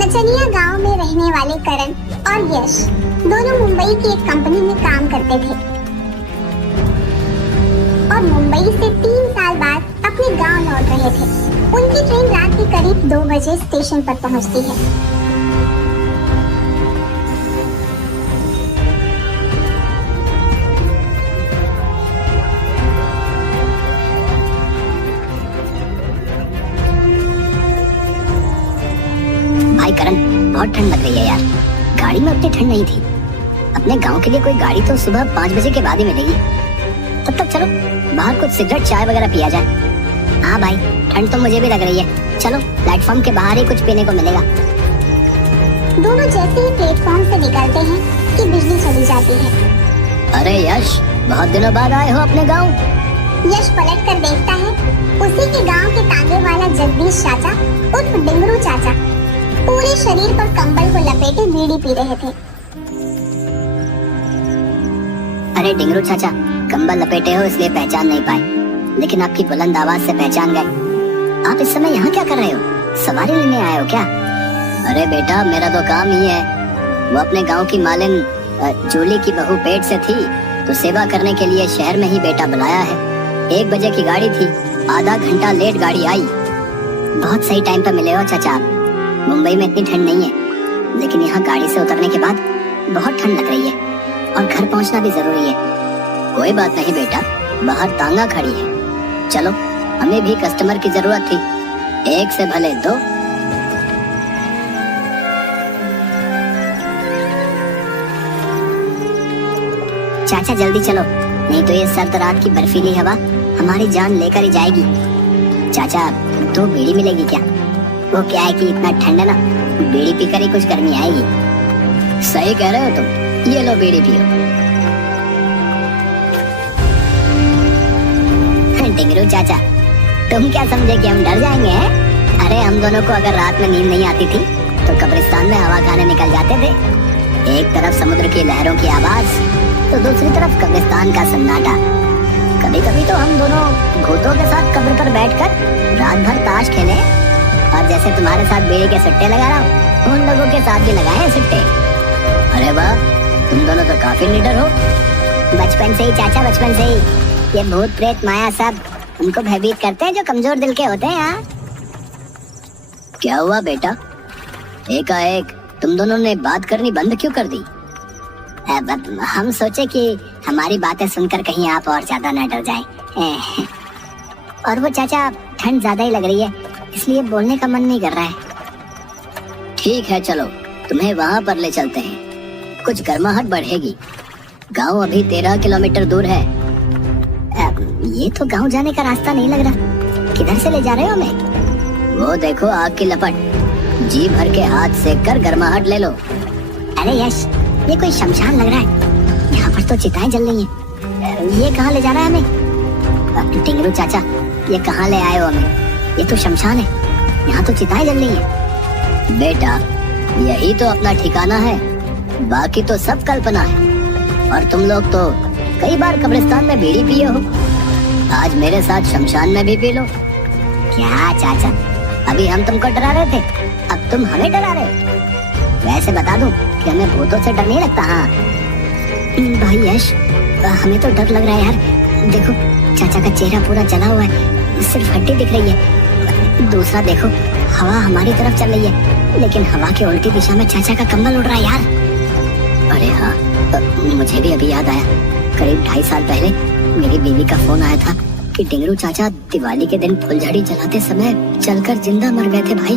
नचनिया गांव में रहने वाले करण और यश दोनों मुंबई की एक कंपनी में काम करते थे और मुंबई से 3 साल बाद अपने गांव लौट रहे थे। उनकी ट्रेन रात के करीब 2 बजे स्टेशन पर पहुंचती है। भाई करण, बहुत ठंड लग रही है यार। गाड़ी में उतनी ठंड नहीं थी। अपने गांव के लिए कोई गाड़ी तो सुबह 5 बजे के बाद ही मिलेगी। तब तक चलो बाहर कुछ सिगरेट चाय वगैरह पिया जाए। हाँ भाई, ठंड तो मुझे भी लग रही है। चलो प्लेटफॉर्म के बाहर ही कुछ पीने को मिलेगा। दोनों जैसे ही प्लेटफॉर्म से निकलते हैं कि बिजली चली जाती है। अरे यश, बहुत दिनों बाद आए हो अपने गाँव। यश पलट कर देखता है उसी के गांव के तांगे वाला जगदीश चाचा उर्फ डिंगरू चाचा पूरे शरीर पर कंबल को लपेटे बीड़ी पी रहे थे। अरे डिंगरू चाचा, कंबल लपेटे हो इसलिए पहचान नहीं पाए, लेकिन आपकी बुलंद आवाज से पहचान गए। आप इस समय यहाँ क्या कर रहे हो? सवारी लेने आए हो क्या? अरे बेटा, मेरा तो काम ही है। वो अपने गांव की मालिन जूली की बहू पेट से थी, तो सेवा करने के लिए शहर में ही बेटा बुलाया है। 1 बजे की गाड़ी थी, आधा घंटा लेट गाड़ी आई। बहुत सही टाइम पर मिले हो चाचा। मुंबई में इतनी ठंड नहीं है, लेकिन यहाँ गाड़ी से उतरने के बाद बहुत ठंड लग रही है और घर पहुँचना भी जरूरी है। कोई बात नहीं बेटा, बाहर तांगा खड़ी है। चलो, हमें भी कस्टमर की जरूरत थी, 1 से भले 2। चाचा जल्दी चलो, नहीं तो ये सर्द रात की बर्फीली हवा हमारी जान लेकर ही जाएगी। चाचा, 2 बीड़ी मिलेगी क्या? वो क्या है कि इतना ठंड है ना, बीड़ी पीकर ही कुछ गर्मी आएगी। सही कह रहे हो तुम, ये लो बीड़ी पियो। डिंगरू चाचा, तुम क्या समझे कि हम डर जाएंगे हैं? अरे हम दोनों को अगर रात में नींद नहीं आती थी तो कब्रिस्तान में हवा खाने निकल जाते थे। एक तरफ समुद्र की लहरों की आवाज, तो दूसरी तरफ कब्रिस्तान का सन्नाटा। कभी कभी तो हम दोनों भूतों के साथ कब्र पर बैठकर रात भर ताश खेले, और जैसे तुम्हारे साथ बीड़ी के सट्टे लगा रहा हूँ, उन लोगों के साथ भी लगाए हैं सट्टे। अरे वाह, तुम दोनों तो काफी निडर हो। बचपन से ही चाचा, बचपन से ही। ये भूत प्रेत माया सब उनको भयभीत करते हैं जो कमजोर दिल के होते हैं। यहाँ क्या हुआ बेटा? एकाएक तुम दोनों ने बात करनी बंद क्यों कर दी? हम सोचे कि हमारी बातें सुनकर कहीं आप और ज्यादा न डर जाएं। और वो चाचा, ठंड ज्यादा ही लग रही है, इसलिए बोलने का मन नहीं कर रहा है। ठीक है, चलो तुम्हें वहाँ पर ले चलते हैं, कुछ गर्माहट बढ़ेगी। गांव अभी 13 किलोमीटर दूर है। ये तो गांव जाने का रास्ता नहीं लग रहा। किधर से ले जा रहे हो हमें? वो देखो आग की लपट, जी भर के हाथ सेक कर गर्माहट ले लो। अरे यश, ये कोई शमशान लग रहा है। यहाँ पर तो चिताएं जल रही हैं। ये कहाँ ले जा रहा है हमें? टिंगरू चाचा, ये कहाँ ले आए हो हमें? ये तो शमशान है, यहाँ तो चिताएं जल रही हैं। बेटा, यही तो अपना ठिकाना है, बाकी तो सब कल्पना है। और तुम लोग तो कई बार कब्रिस्तान में बीड़ी पिए हो, आज मेरे साथ शमशान में भी पी लो। क्या चाचा, अभी हम तुमको डरा रहे थे, अब तुम हमें डरा रहे हो? वैसे बता दूं कि हमें भूतों से डर नहीं लगता। हाँ भाई यश, हमें तो डर लग रहा है यार। देखो, चाचा का चेहरा पूरा जला हुआ है, सिर्फ हड्डी दिख रही है। दूसरा देखो, हवा हमारी तरफ चल रही है, लेकिन हवा के उल्टी दिशा में चाचा का कंबल उड़ रहा है यार। अरे हाँ, मुझे भी अभी याद आया, करीब 2.5 साल पहले मेरी बीवी का फोन आया था कि डिंगरू चाचा दिवाली के दिन फुलझड़ी जलाते समय जलकर जिंदा मर गए थे भाई।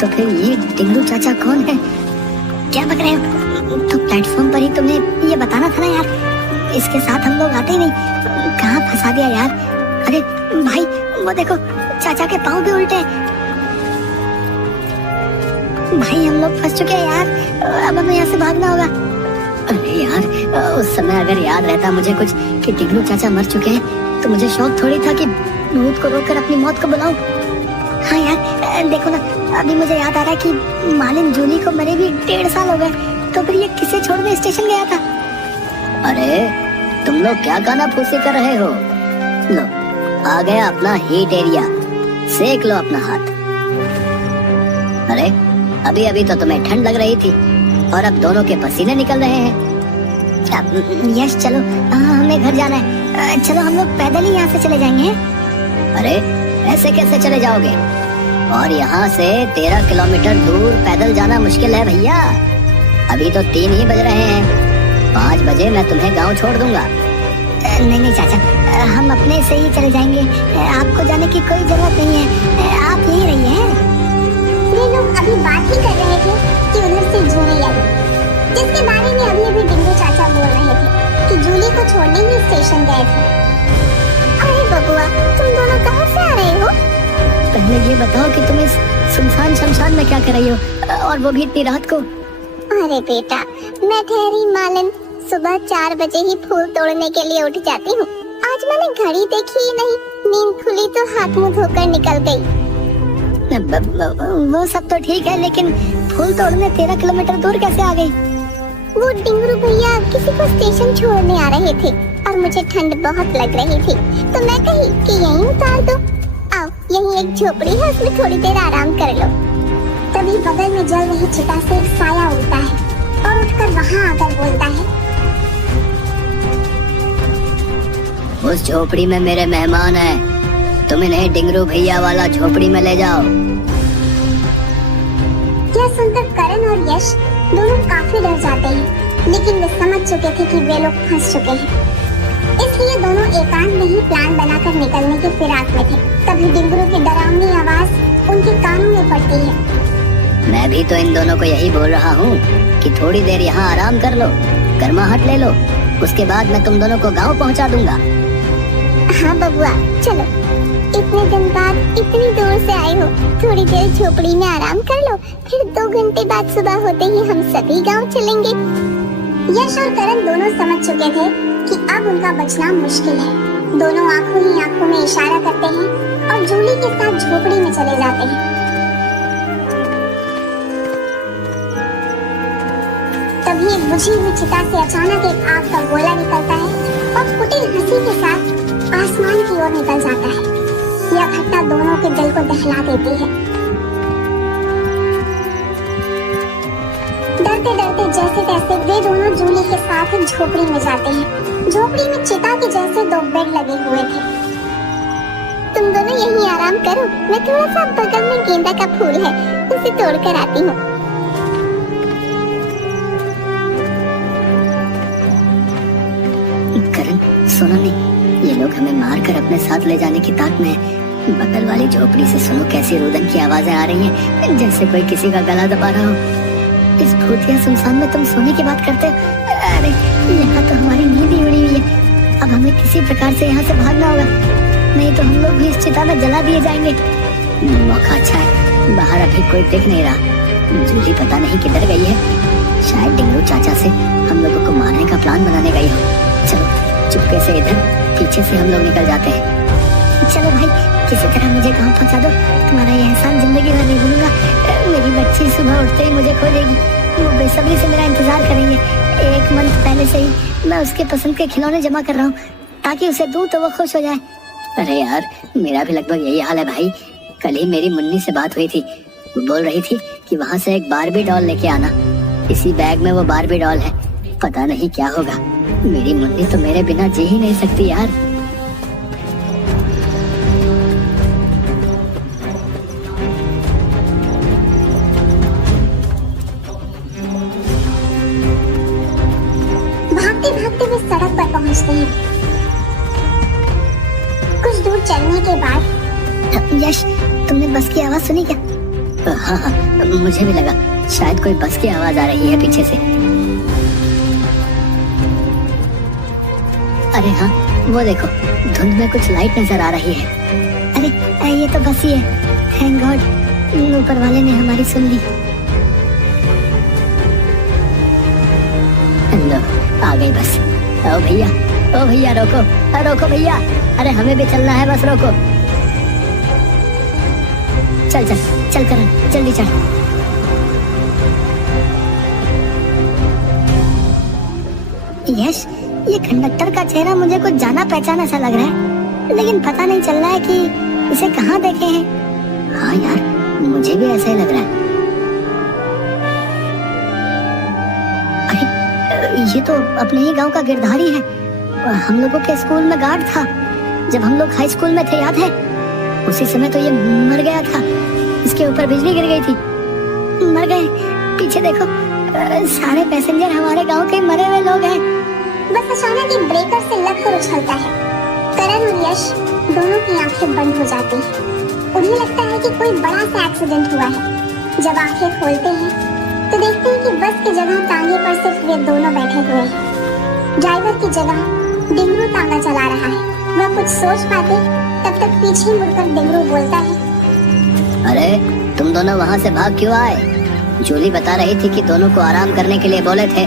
तो फिर ये डिंगरू चाचा कौन है? क्या बक रहे हो? तो प्लेटफॉर्म पर ही तुम्हें ये बताना था ना यार, इसके साथ हम लोग आते ही नहीं। कहाँ फंसा दिया यार। अरे भाई, वो देखो, चाचा के पाँव भी उल्टे। भाई हम लोग फंस चुके हैं यार, अब हमें यहाँ से भागना होगा। अरे यार, उस समय अगर याद रहता मुझे कुछ कि टिंगरू चाचा मर चुके हैं, तो मुझे शौक थोड़ी था कि भूत को रोककर अपनी मौत को बुलाऊं। हाँ यार, देखो ना, अभी मुझे याद आ रहा है कि मालिन जूली को मरे भी 1.5 साल हो गए, तो फिर ये किसे छोड़ने स्टेशन गया था? अरे तुम लोग क्या गाना फूसी कर रहे हो? लो, आ गया अपना हीट एरिया, सेक लो अपना हाथ। अरे अभी अभी तो तुम्हें ठंड लग रही थी और अब दोनों के पसीने निकल रहे हैं। यश चलो, हमें घर जाना है। चलो हम लोग पैदल ही यहाँ से चले जाएंगे। अरे ऐसे कैसे चले जाओगे? और यहाँ से 13 किलोमीटर दूर पैदल जाना मुश्किल है भैया। अभी तो 3 ही बज रहे हैं। 5 बजे मैं तुम्हें गांव छोड़ दूंगा। नहीं चाचा, हम अपने से ही चले जाएंगे। आपको जाने की कोई जरूरत नहीं है, आप यहीं रहिए। ये लोग अभी बात ही कर रहे थे कि उधर से जूली आई, जिसके बारे में अभी डिंगू चाचा बोल रहे थे कि जूली को छोड़ने ही स्टेशन गए थे। अरे बबुआ, तुम दोनों कहाँ से आ रहे हो? पहले ये बताओ कि तुम इस सुनसान शमशान में क्या कर रही हो, और वो भी इतनी रात को? अरे बेटा, मैं ठहरी मालन सुबह 4 बजे ही फूल तोड़ने के लिए उठ जाती हूँ। आज मैंने घड़ी देखी ही नहीं, नींद खुली तो हाथ मुंह धोकर निकल गई। वो सब तो ठीक है, लेकिन फूल तोड़ने 13 किलोमीटर दूर कैसे आ गई? वो डिंगरू भैया किसी को स्टेशन छोड़ने आ रहे थे और मुझे ठंड बहुत लग रही थी, तो मैं कही कि यहीं उतार दो। आओ, यहीं एक झोपड़ी है, उसमें थोड़ी देर आराम कर लो। तभी बगल में जल रही चिता से एक साया उड़ता है और उठकर वहाँ आकर बोलता है, उस झोपड़ी में मेरे मेहमान हैं, तुम इन्हें डिंगरू भैया वाला झोपड़ी में ले जाओ। यह सुनकर करण और यश दोनों काफी डर जाते हैं, लेकिन वे समझ चुके थे कि वे लोग फंस चुके हैं। इसलिए दोनों एकांत में ही प्लान बनाकर निकलने की फिराक में थे। तभी डिंगरू की डरावनी आवाज उनके कानों में पड़ती है। मैं भी तो इन दोनों को यही बोल रहा हूँ कि थोड़ी देर यहाँ आराम कर लो, गर्माहट ले लो, उसके बाद मैं तुम दोनों को गाँव पहुँचा दूंगा। हाँ बबुआ, चलो, इतने दिन बाद इतनी दूर से आए हो, थोड़ी देर झोपड़ी में आराम कर लो, फिर 2 घंटे बाद सुबह होते ही हम सभी गांव चलेंगे। यश और करण दोनों समझ चुके थे कि अब उनका बचना मुश्किल है। दोनों आंखों ही आंखों में इशारा करते हैं और जूली के साथ झोपड़ी में चले जाते हैं। तभी एक बुझी हुई चिता से अचानक एक आग का गोला निकलता है और फुटी हंसी के साथ आसमान की ओर निकल जाता है। यह घटना दोनों के दिल को दहला देती है। डरते डरते जैसे तैसे वे दोनों जूली के साथ झोपड़ी में जाते हैं। झोपड़ी में चिता के जैसे 2 बेड लगे हुए थे। तुम दोनों यहीं आराम करो, मैं थोड़ा सा बगल में गेंदा का फूल है, उसे तोड़ कर आती हूँ। करण, सुनो नहीं, ये लोग हमें मारकर अपने साथ ले जाने की ताक में है। बगल वाली झोपड़ी से सुनो कैसी रुदन की आवाजें आ रही हैं, जैसे कोई किसी का गला दबा रहा हो। इस भूतिया सुनसान में तुम सोने की बात करते हो? अरे यहाँ तो हमारी नींद ही उड़ी हुई है। अब हमें किसी प्रकार से यहाँ से भागना होगा, नहीं तो हम लोग भी इस चिता में जला दिए जाएंगे। मौका अच्छा है, बाहर अभी कोई दिख नहीं रहा। जूली पता नहीं किधर गई है, शायद डिंगरू चाचा से हम लोगों को मारने का प्लान बनाने गई हो। चलो चुपके से इधर पीछे से हम लोग निकल जाते हैं। चलो भाई, किसी तरह मुझे गांव पहुंचा दो, तुम्हारा ये एहसान जिंदगी भर नहीं भूलूंगा। मेरी बच्ची सुबह उठते ही मुझे खोजेगी, वो बेसब्री से मेरा इंतजार करेंगे। 1 मंथ पहले से ही मैं उसके पसंद के खिलौने जमा कर रहा हूँ, ताकि उसे दूं तो वो खुश हो जाए। अरे यार, मेरा भी लगभग यही हाल है भाई। कल ही मेरी मुन्नी से बात हुई थी, वो बोल रही थी कि वहाँ से एक बारबी डॉल लेके आना। इसी बैग में वो बारबी डॉल है, पता नहीं क्या होगा। मेरी मुन्नी तो मेरे बिना जी ही नहीं सकती यार। भागते भागते वे सड़क पर पहुंचते हैं। कुछ दूर चलने के बाद यश, तुमने बस की आवाज सुनी क्या? हाँ हाँ, मुझे भी लगा शायद कोई बस की आवाज आ रही है पीछे से। अरे हाँ, वो देखो, धुंध में कुछ लाइट नजर आ रही है। अरे ये तो बस ही है। थैंक गॉड, ऊपर वाले ने हमारी सुन ली। लो, आ गई बस। ओ भैया रोको, रोको भैया, अरे हमें भी चलना है, बस रोको। चल चल चल करण, जल्दी चल। यश, ये कंडक्टर का चेहरा मुझे कुछ जाना पहचाना सा लग रहा है, लेकिन पता नहीं चल रहा है कि इसे कहाँ देखे हैं। हाँ यार, मुझे भी ऐसा ही लग रहा है। ये तो अपने ही गांव का गिरधारी है। हम लोगों के स्कूल में गार्ड था जब हम लोग हाई स्कूल में थे, याद है? उसी समय तो ये मर गया था, इसके ऊपर बिजली गिर गई थी, मर गए। पीछे देखो, सारे पैसेंजर हमारे गांव के मरे हुए लोग हैं। बस अचानक एक ब्रेकर से लगकर उछलता है। करण और यश दोनों की आंखें बंद हो जाती हैं। उन्हें लगता है कि कोई बड़ा सा एक्सीडेंट हुआ है। जब आंखें खोलते हैं तो देखते हैं कि बस की जगह तांगे पर सिर्फ वे दोनों बैठे हुए हैं। ड्राइवर की जगह डिंगरू तांगा चला रहा है। वह कुछ सोच पाते तब तक पीछे मुड़कर डिंगरू बोलता है, अरे तुम दोनों वहाँ से भाग क्यों आए? जूली बता रही थी कि दोनों को आराम करने के लिए बोले थे,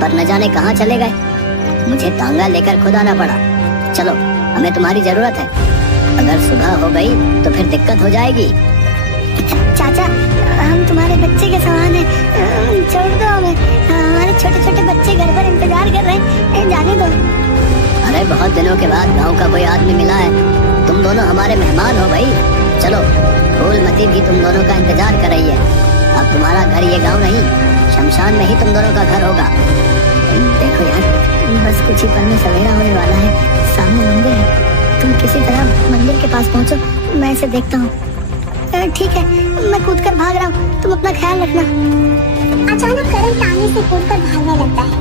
पर न जाने कहाँ चले गए। मुझे तांगा लेकर खुद आना पड़ा। चलो, हमें तुम्हारी जरूरत है। अगर सुबह हो गई तो फिर दिक्कत हो जाएगी। चाचा, हम तुम्हारे बच्चे के समान हैं, छोड़ दो हमें। हमारे छोटे छोटे बच्चे घर पर इंतजार कर रहे हैं, जाने दो। अरे बहुत दिनों के बाद गांव का कोई आदमी मिला है, तुम दोनों हमारे मेहमान हो भाई। चलो, फूलमती भी तुम दोनों का इंतजार कर रही है। अब तुम्हारा घर ये गांव नहीं, शमशान में ही तुम दोनों का घर होगा। देखो यार, बस कुछ ही पल में सवेरा होने वाला है, सामने मंदिर है। तुम किसी तरह मंदिर के पास पहुंचो, मैं इसे देखता हूँ। ठीक है, मैं कूदकर भाग रहा हूँ, तुम अपना ख्याल रखना। अचानक करण तांगे से कूदकर भागने लगता है।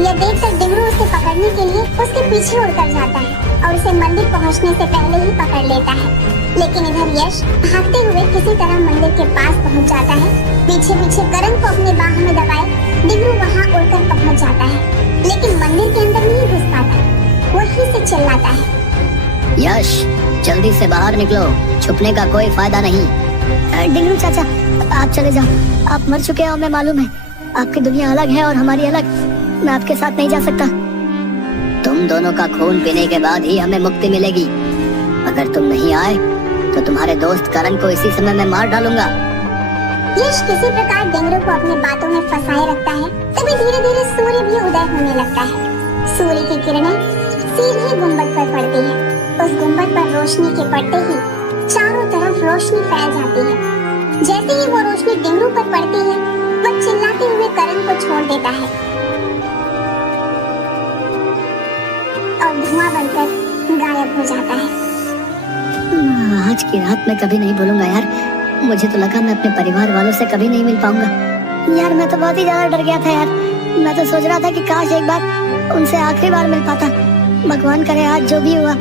यह देखकर डिंगरू उसे पकड़ने के लिए उसके पीछे उड़कर जाता है और उसे मंदिर पहुंचने से पहले ही पकड़ लेता है। लेकिन इधर यश भागते हुए किसी तरह मंदिर के पास पहुंच जाता है। पीछे पीछे करण को अपनी बाह में दबाए डिंगरू वहां उड़कर पहुंच जाता है, लेकिन मंदिर के अंदर नहीं घुस पाता। वहीं से चिल्लाता है, यश जल्दी से बाहर निकलो, छुपने का कोई फायदा नहीं। डिंगरू चाचा, आप चले जाओ, आप मर चुके हैं, हमें मालूम है। आपकी दुनिया अलग है और हमारी अलग। मैं आपके साथ नहीं जा सकता। तुम दोनों का खून पीने के बाद ही हमें मुक्ति मिलेगी। अगर तुम नहीं आए तो तुम्हारे दोस्त करण को इसी समय मैं मार डालूंगा। यश किसी प्रकार डिंगरू को अपनी बातों में फंसाए रखता है। तभी धीरे धीरे सूर्य भी उदय होने लगता है। सूर्य की किरणें सीधे गुंबद पर पड़ती है। उस गुंबद पर रोशनी के पड़ते ही चारों तरफ रोशनी फैल जाती है। जैसे ही वो रोशनी डिंगरू पर पड़ती है, वह चिल्लाते हुए करण को छोड़ देता है और धुआं बनकर गायब हो जाता है। आज की रात मैं कभी नहीं भूलूंगा यार। मुझे तो लगा मैं अपने परिवार वालों से कभी नहीं मिल पाऊंगा। यार मैं तो बहुत ही ज्यादा डर गया था यार। मैं तो सोच रहा था कि काश एक बार उनसे आखिरी बार मिल पाता। भगवान करे आज जो भी हुआ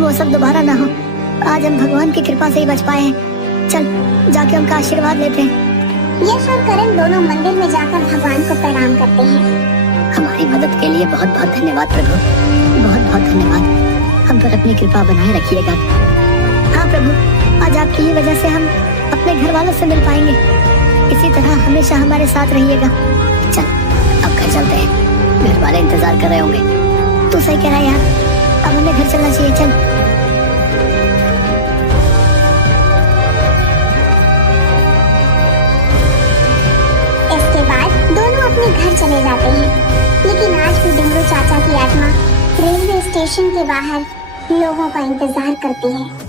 वो सब दोबारा ना हो। आज हम भगवान की कृपा से ही बच पाए हैं। चल जाके उनका आशीर्वाद लेते हैं। यश और करण दोनों मंदिर में जाकर भगवान को प्रणाम करते हैं। हमारी मदद के लिए बहुत बहुत धन्यवाद प्रभु, बहुत बहुत धन्यवाद। हम पर अपनी कृपा बनाए रखिएगा। हाँ प्रभु, आज आपकी ही वजह से हम अपने घर वालों से मिल पाएंगे। इसी तरह हमेशा हमारे साथ रहिएगा। चल अब घर चलते हैं, घर वाले इंतजार कर रहे होंगे। तू सही कह रहा है यार, अब हमें घर चलना चाहिए। चल। इसके बाद दोनों अपने घर चले जाते हैं। लेकिन आज भी डिंगरू चाचा की आत्मा रेलवे स्टेशन के बाहर लोगों का इंतजार करती है।